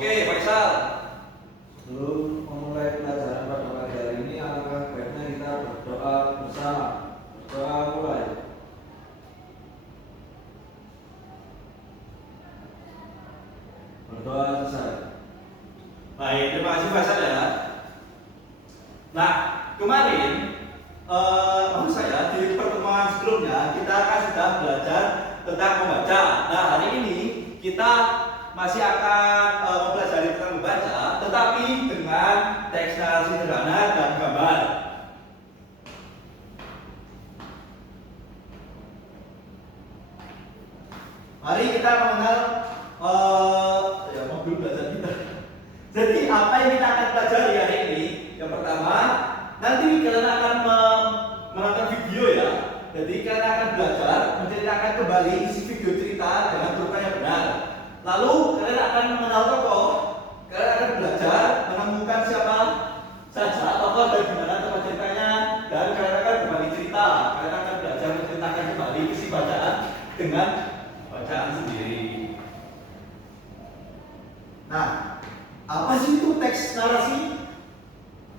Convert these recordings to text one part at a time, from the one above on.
Oke, Faisal. Sebelum memulai pelajaran pada pagi hari ini, alangkah baiknya kita berdoa bersama. Berdoa mulai. Berdoa selesai. Baik, terima kasih Faisal ya. Nah, kemarin maksud saya di pertemuan sebelumnya kita kan sudah belajar tentang membaca. Nah, hari ini kita masih akan mempelajari tentang membaca, tetapi dengan teks narasi sederhana dan gambar. Mari kita mengenal modul belajar kita. Jadi apa yang kita akan pelajari hari ini? Yang pertama, nanti kalian akan menonton video ya. Jadi kalian akan belajar menceritakan kembali isi video cerita dengan urutan yang benar. Lalu kalian akan mengenal tokoh. Kalian akan belajar menemukan siapa saja tokoh dan gimana tempat ceritanya, dan kalian akan berbagi cerita. Kalian akan belajar menceritakan kembali isi bacaan dengan bacaan sendiri. Nah, apa sih itu teks narasi?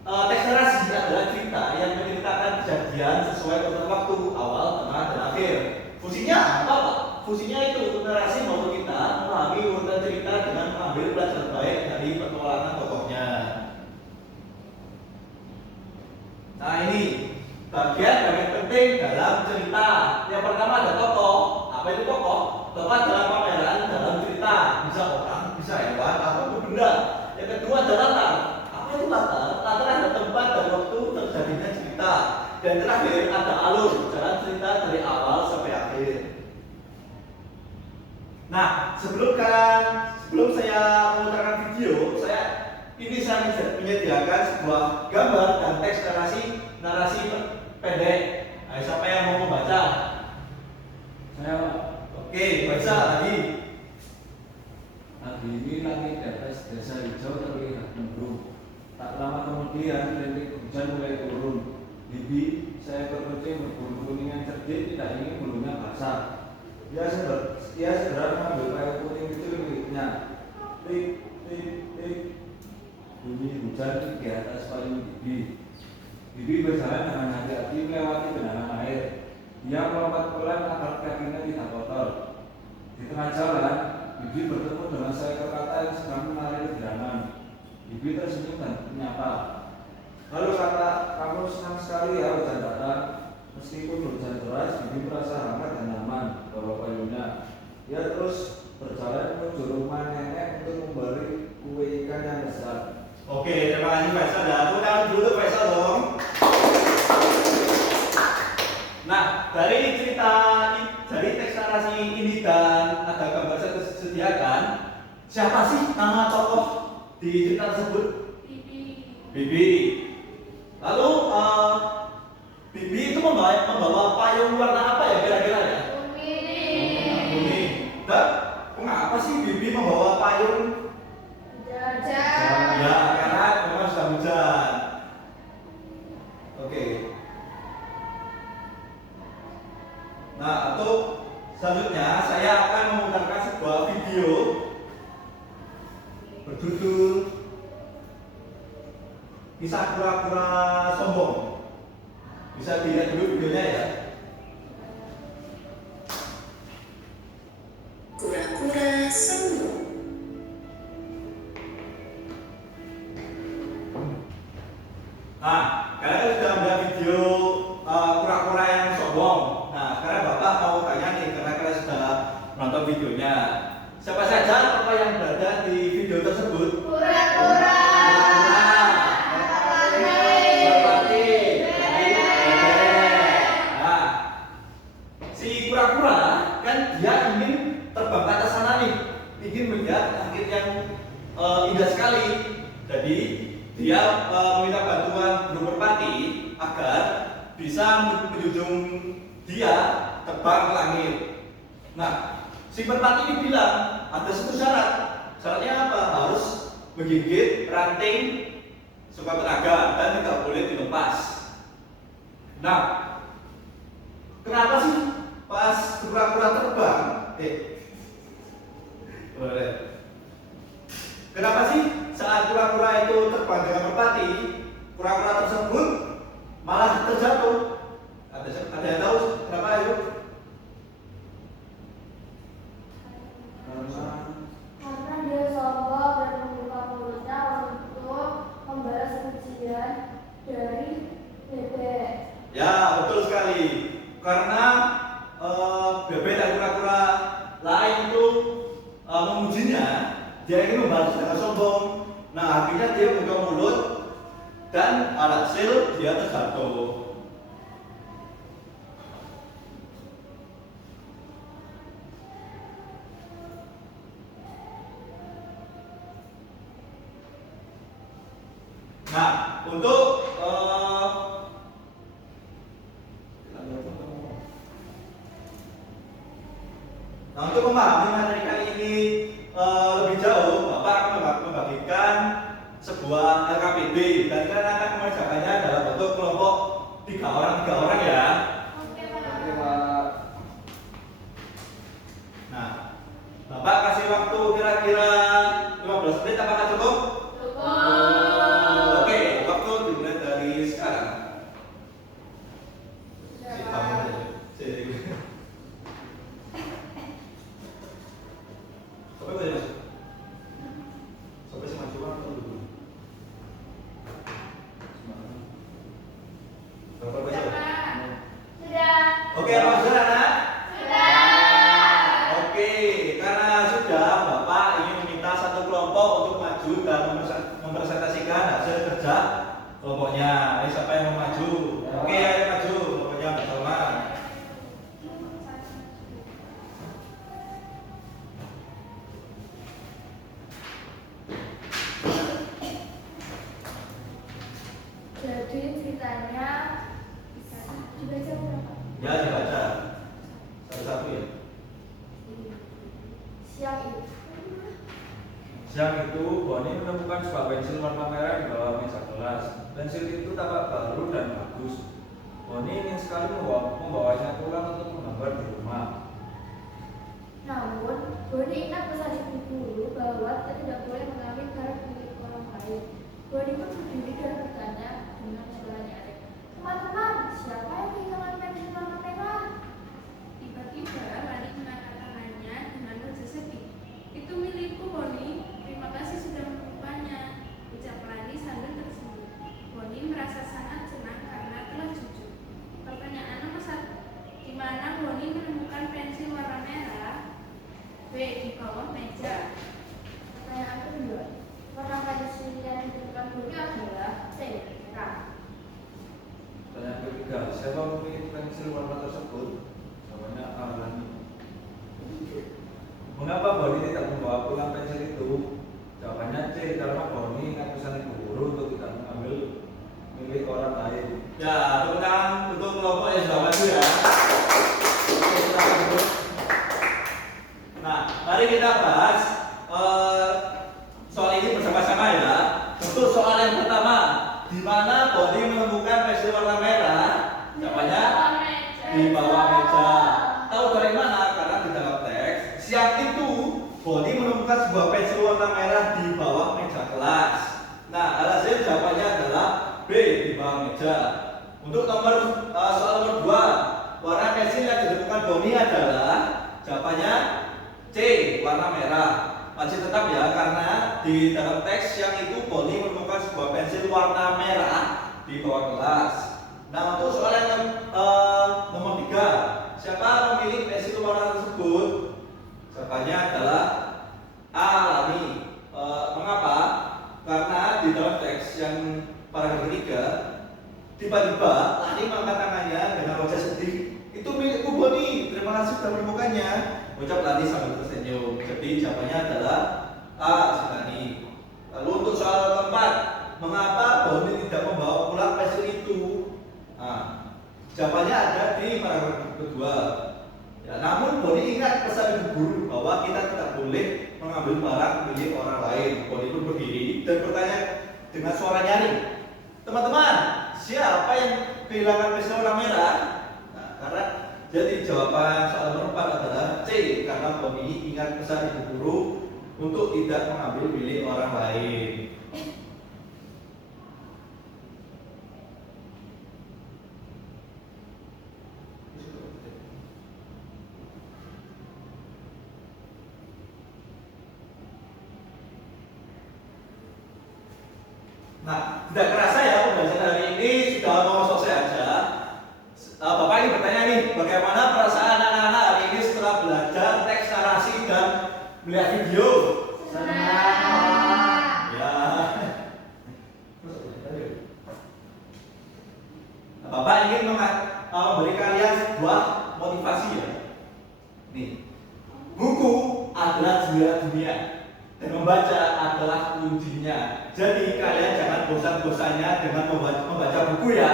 Teks narasi adalah cerita yang menceritakan kejadian sesuai urutan waktu awal, tengah, dan akhir. Fungsinya apa, Pak? Fungsinya itu narasi membantu kita memahami urutan cerita dengan mengambil pelajaran baik dari petualangan tokohnya. Nah, ini bagian penting dalam cerita. Yang pertama ada tokoh. Apa itu tokoh? Tokoh adalah pameran dalam cerita. Bisa orang, bisa hewan, atau benda. Yang kedua ada latar. Apa itu latar? Latar ada tempat dan waktu terjadinya cerita. Dan terakhir ada alur, jalan cerita dari awal sampai akhir. Nah, sebelum saya memutarkan video, saya menyediakan sebuah gambar dan teks narasi pendek. Nah, siapa yang mau membaca? Saya Oke, baca lagi. pagi ini langit di atas desa hijau terlihat mendung. Tak lama kemudian rintik hujan mulai turun. Bibi, saya berkucing berbulu kuningan cerdik, tidak ingin bulunya basah. Dia segera mengambil kayu kuning kecil miliknya. Tik, tik, tik. Bunyi hujan di atas payung Bibi. Bibi berjalan dengan hati-hati melewati genangan air. Dia melompat pelan agar kakinya tidak kotor. Di tengah jalan, Bibi bertemu dengan seekor kata yang sedang menari gerangan. Bibi tersenyum dan menyapa. Lalu kata, kamu senang sekali ya hujan datang. Meskipun hujan deras, Bibi merasa hangat dan nyaman bawa payungnya. Dia terus berjalan menuju rumah nenek untuk memberi kue ikan yang besar. Oke, terima kasih Faisal. Tepuk tangan dulu untuk Faisal dong. Nah, dari teks narasi ini dan ada gambar saya sediakan, siapa sih nama tokoh di cerita tersebut? Bibi. Lalu Bibi itu membawa payung warna apa ya kira-kira ya? Kuning. Dan mengapa sih Bibi membawa payung? Ya, karena memang sudah hujan. Oke. Nah, untuk selanjutnya saya akan memutarkan sebuah video berjudul Kisah Kura-Kura Sombong. Bisa dilihat dulu videonya ya. Kura-kura sombong. Nah, kalian sudah melihat video kura-kura yang sombong. Nah, sekarang Bapak mau tanya nih, karena kalian sudah menonton videonya. Siapa saja tokoh yang berada di video tersebut? Kura-kura. Nah, si kura-kura kan dia ingin terbang ke atas sana nih, ingin melihat langit yang indah sekali. Jadi dia meminta bantuan burung merpati agar bisa menjunjung dia terbang ke langit. Nah, si merpati ini bilang ada satu syarat. Syaratnya apa? Harus menggigit ranting sekuat tenaga dan tidak boleh dilepas. Nah, kenapa sih pas kura-kura terbang? Boleh. Kenapa sih saat kura-kura itu terbang dengan merpati, kura-kura tersebut malah terjatuh? Ada yang tahu kenapa itu? Karena dia sombong dan membuka mulutnya untuk membalas pujian dari bebek. Ya, betul sekali. Karena bebek dan kura-kura lain itu memujinya, dia ingin membalas dengan sombong. Nah, akhirnya dia buka mulut dan alhasil dia terjatuh. Nah, untuk memahami materi kali ini lebih jauh, Bapak akan membagikan sebuah LKPD dan kalian akan mengerjakannya dalam bentuk kelompok 3 orang ya. Oke, Oke, Pak. Pak. Nah, Bapak kasih waktu kira-kira 15 menit, apakah cukup? Oke, waktu dimulai dari sekarang. Si bangun aja. Sampai mana mas? Sampai semajuan atau dulu? Berapa besok? Sudah. Oke, apa sudah anak? Sudah. Oke, karena sudah Bapak ingin meminta satu kelompok untuk maju dan mempresentasikan hasil kerja kelompoknya. Siapa yang mau maju? Oke, ayo maju kelompoknya bersama. Jadi ceritanya dibaca berapa? Ya, dibaca satu-satu ya. Siang Siang itu itu, Boni menemukan sebuah pensil warna merah di bawah meja kelas. Pensil itu tampak baru dan bagus. Boni ingin sekali membawanya pulang untuk menggambar di rumah. namun, Boni ingat pesan ibu guru bahwa kita tidak boleh mengambil barang milik orang lain. Boni pun berdiri dan bertanya dengan suara nyaring. Teman-teman, siapa yang kehilangan pensil warna merah? Tiba-tiba Lani mengangkat tangannya dengan wajah sedih. Itu milikku, Boni. Terima kasih sudah menemukannya, ucap Lani sambil tersenyum. Boni merasa sangat senang karena telah jujur. Pertanyaan nomor 1. Di mana Boni menemukan pensil warna merah? B. Di bawah meja. Pertanyaan kedua, warna pensil yang ditemukan Boni adalah C. Merah. Pertanyaan ketiga, siapa memiliki pensil warna tersebut? Jawabannya Alani. Mengapa Boni tidak membawa pulang pensil itu? Jawabannya C, karena Boni ingat pesan ibu guru untuk tidak mengambil milik orang lain. Ya, tepuk tangan untuk kelompok yang sudah maju ya. Oke, silakan duduk. Nah, mari kita bahas soal ini bersama-sama ya. Untuk soal yang pertama, di mana Boni menemukan pensil warna merah? Jawabannya di bawah meja. Tahu dari mana? Karena di dalam teks siang itu Boni menemukan sebuah pensil warna merah di bawah meja kelas. Nah, alhasil jawabannya adalah B, di bawah meja. Untuk soal nomor 2, warna pensil yang ditemukan Boni adalah jawabannya C, warna merah. Masih tetap ya, karena di dalam teks siang itu Boni menemukan sebuah pensil warna merah di bawah kelas. Nah, untuk soal yang nomor 3, siapa memilih pensil warna tersebut? Jawabannya adalah A, Lani. Mengapa? Karena di dalam teks yang paragraf ketiga, tiba-tiba Lani mengangkat tangannya dengan wajah sedih. Itu milikku Boni, terima kasih sudah menemukannya, ucap Lani sambil tersenyum. Jadi jawabannya adalah A, si Lani. Lalu untuk soal keempat, mengapa Boni tidak membawa pulang pensil itu? Nah, jawabannya ada di paragraf kedua. Ya, namun Boni ingat pesan ibu guru bahwa kita tidak boleh mengambil barang milik orang lain. Boni pun berdiri dan bertanya dengan suara nyaring, teman-teman, siapa yang kehilangan pensil warna merah? Nah, karena jadi jawaban soal nomor 4 adalah C, karena Boni ingat pesan ibu guru untuk tidak mengambil milik orang lain. Nah, tidak kerasa ya pembelajaran hari ini sudah mau selesai aja. Bapak ini bertanya nih, bagaimana perasaan anak-anak hari ini setelah belajar teks narasi dan melihat video? Ya. Nah, Bapak ingin memberi kalian sebuah motivasi ya. Nih, buku adalah jendela dunia dan membaca adalah kuncinya. Jadi kalian jangan bosan-bosannya dengan membaca buku ya.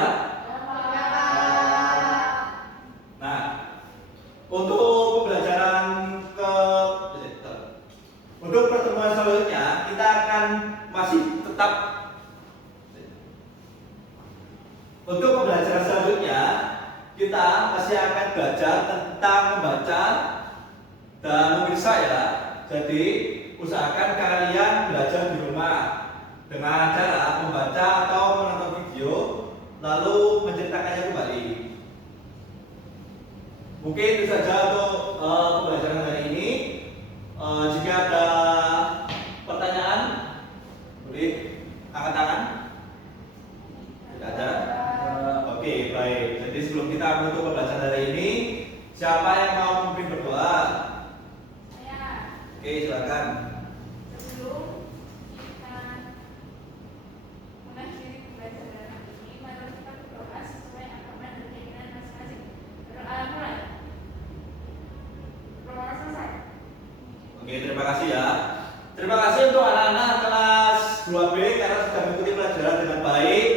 Nah, untuk pembelajaran untuk pertemuan selanjutnya kita akan masih tetap untuk pembelajaran selanjutnya kita masih akan belajar tentang membaca dan memeriksa ya. Jadi usahakan kalian belajar di rumah dengan cara membaca atau menonton video lalu menceritakannya kembali. Mungkin itu saja untuk pembelajaran hari ini. Jika ada pertanyaan, boleh angkat tangan. Tidak ada? Oke, baik. Jadi sebelum kita menutup pembelajaran hari ini, siapa yang mau memimpin berdoa? Saya. Oke, silakan. Sebelum kita mengakhiri pembelajaran ini, mari kita berdoa sesuai agama dan keinginan masing-masing. Berdoa mulai. Berdoa selesai. Oke, terima kasih ya. Terima kasih untuk anak-anak kelas 2B karena sudah mengikuti pelajaran dengan baik.